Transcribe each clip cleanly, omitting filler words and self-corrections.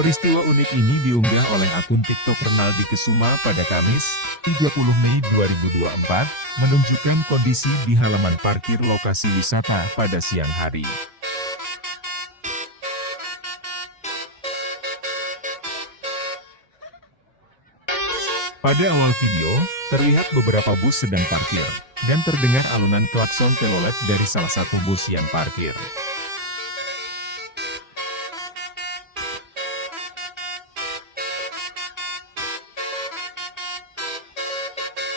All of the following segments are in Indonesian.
Peristiwa unik ini diunggah oleh akun TikTok Renaldi Kesuma pada Kamis, 30 Mei 2024, menunjukkan kondisi di halaman parkir lokasi wisata pada siang hari. Pada awal video, terlihat beberapa bus sedang parkir, dan terdengar alunan klakson telolet dari salah satu bus yang parkir.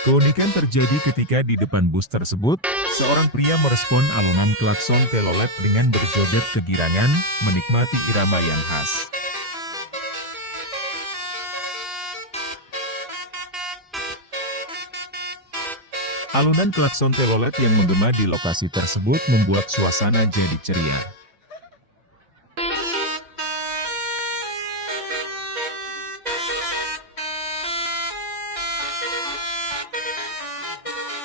Keunikan terjadi ketika di depan bus tersebut, seorang pria merespon alunan klakson telolet dengan berjoget kegirangan, menikmati irama yang khas. Alunan klakson telolet yang menggema di lokasi tersebut membuat suasana jadi ceria.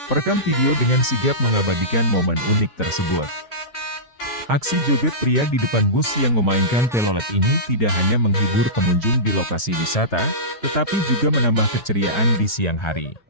Perekam video dengan sigap mengabadikan momen unik tersebut. Aksi joget pria di depan bus yang memainkan telolet ini tidak hanya menghibur pengunjung di lokasi wisata, tetapi juga menambah keceriaan di siang hari.